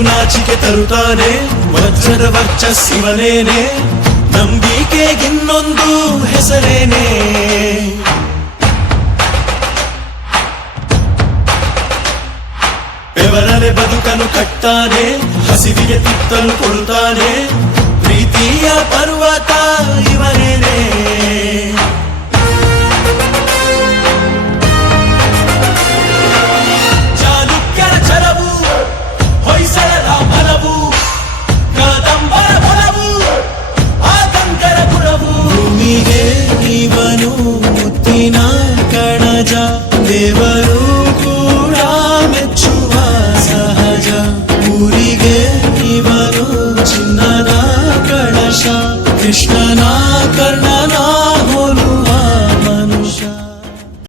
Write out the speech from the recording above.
ಸಿಟ್ಟು ನಾಚಿಕೆ ತರುತ್ತಾನೆ, ವಜ್ರದ ವರ್ಚಸ್ಸಿವನೇನೆ, ನಂಬಿಕೆಗಿನ್ನೊಂದು ಹೆಸರೇನೆ. ಬೆವರಲೆ ಬದುಕನ್ನು ಕಟ್ತಾನೆ, ಹಸಿವಿಗೆ ತಿತ್ತಲು ಕೊಡುತ್ತಾನೆ, ಪ್ರೀತಿಯ ಪರ್ವತ ಇವನೇನೆ.